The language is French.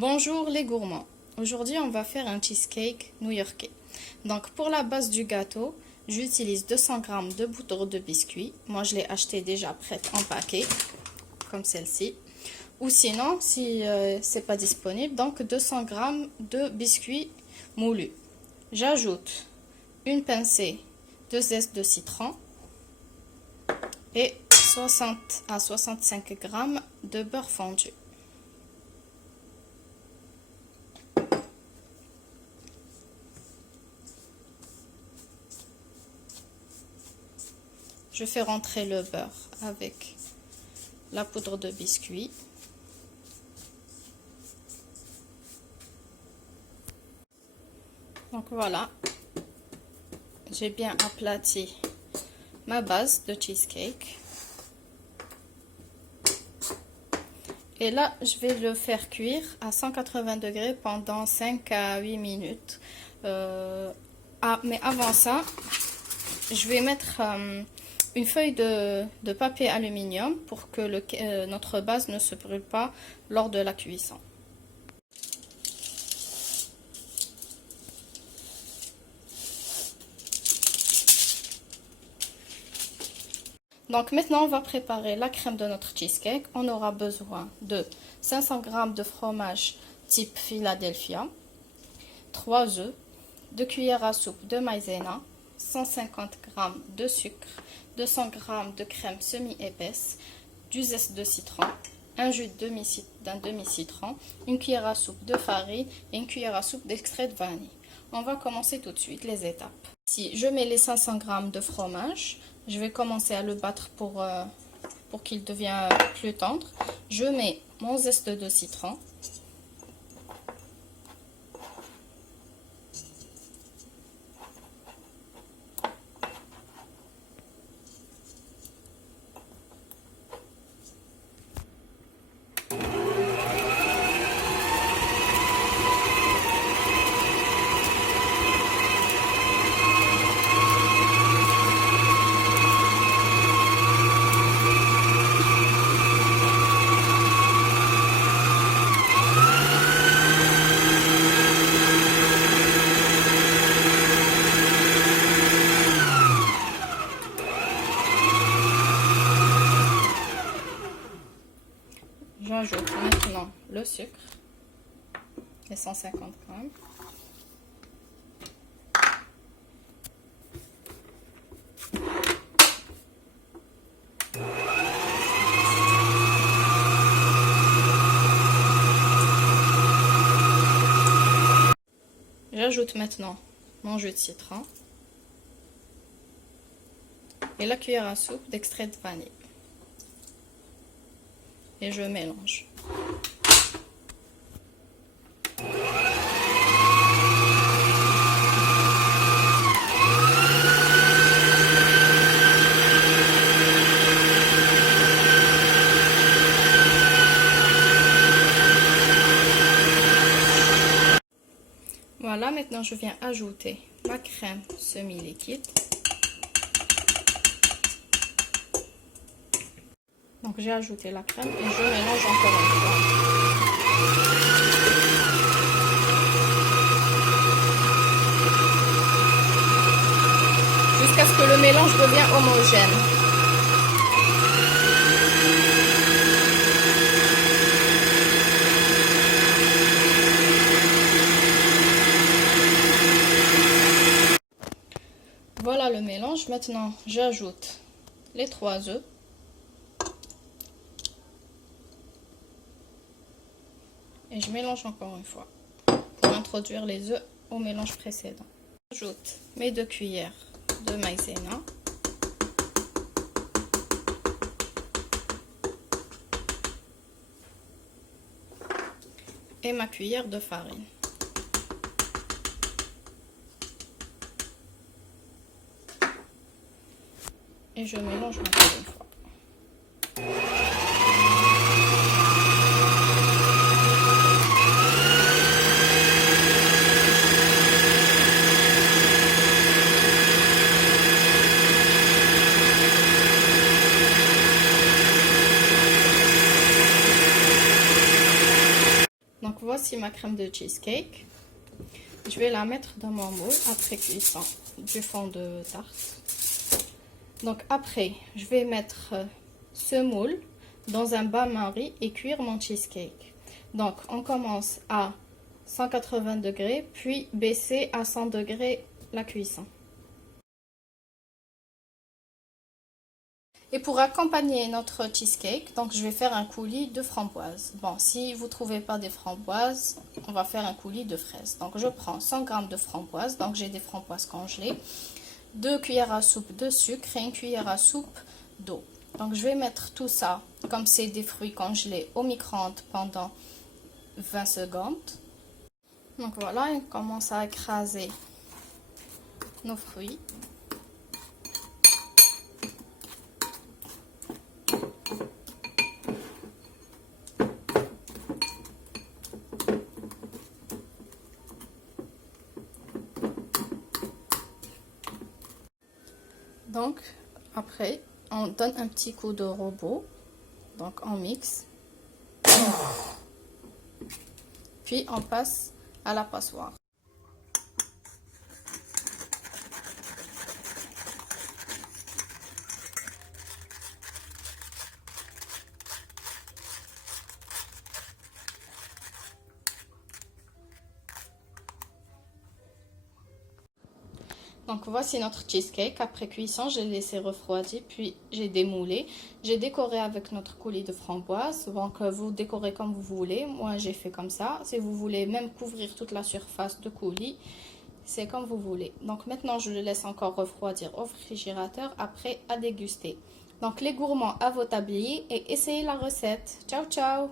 Bonjour les gourmands. Aujourd'hui, on va faire un cheesecake new-yorkais. Donc, pour la base du gâteau, j'utilise 200 g de poudre de biscuit. Moi, je l'ai acheté déjà prête en paquet, comme celle-ci. Ou sinon, si c'est pas disponible, donc 200 g de biscuits moulus. J'ajoute une pincée de zeste de citron et 60 à 65 g de beurre fondu. Je fais rentrer le beurre avec la poudre de biscuit. Donc voilà, j'ai bien aplati ma base de cheesecake. Et là, je vais le faire cuire à 180 degrés pendant 5 à 8 minutes. Mais avant ça, je vais mettre une feuille de papier aluminium pour que notre base ne se brûle pas lors de la cuisson. Donc maintenant, on va préparer la crème de notre cheesecake. On aura besoin de 500 g de fromage type Philadelphia, 3 œufs, 2 cuillères à soupe de maïzena, 150 g de sucre, 200 g de crème semi-épaisse, du zeste de citron, un jus d'un demi-citron, une cuillère à soupe de farine et une cuillère à soupe d'extrait de vanille. On va commencer tout de suite les étapes. Si je mets les 500 g de fromage, je vais commencer à le battre pour qu'il devienne plus tendre. Je mets mon zeste de citron. J'ajoute maintenant le sucre, les 150 g. J'ajoute maintenant mon jus de citron et la cuillère à soupe d'extrait de vanille. Et je mélange. Voilà, maintenant je viens ajouter ma crème semi-liquide. Donc j'ai ajouté la crème et je mélange encore une fois. Jusqu'à ce que le mélange devienne homogène. Voilà le mélange. Maintenant, j'ajoute les 3 œufs. Et je mélange encore une fois pour introduire les œufs au mélange précédent. J'ajoute mes 2 cuillères de maïzena. Et ma cuillère de farine. Et je mélange encore une fois. voici ma crème de cheesecake. Je vais la mettre dans mon moule après cuisson du fond de tarte. Donc après, je vais mettre ce moule dans un bain-marie et cuire mon cheesecake. Donc on commence à 180 degrés, puis baisser à 100 degrés la cuisson. Et pour accompagner notre cheesecake, donc je vais faire un coulis de framboises. Bon, si vous ne trouvez pas des framboises, on va faire un coulis de fraises. Donc je prends 100 g de framboises, donc j'ai des framboises congelées, 2 cuillères à soupe de sucre et 1 cuillère à soupe d'eau. Donc je vais mettre tout ça, comme c'est des fruits congelés, au micro-ondes pendant 20 secondes. Donc voilà, on commence à écraser nos fruits. Donc après, on donne un petit coup de robot. Donc on mixe. Puis on passe à la passoire. Donc voici notre cheesecake. Après cuisson, j'ai laissé refroidir, puis j'ai démoulé. J'ai décoré avec notre coulis de framboise. Donc vous décorez comme vous voulez. Moi j'ai fait comme ça. Si vous voulez même couvrir toute la surface de coulis, c'est comme vous voulez. Donc maintenant je le laisse encore refroidir au réfrigérateur. Après à déguster. Donc les gourmands à vos tabliers et essayez la recette. Ciao ciao!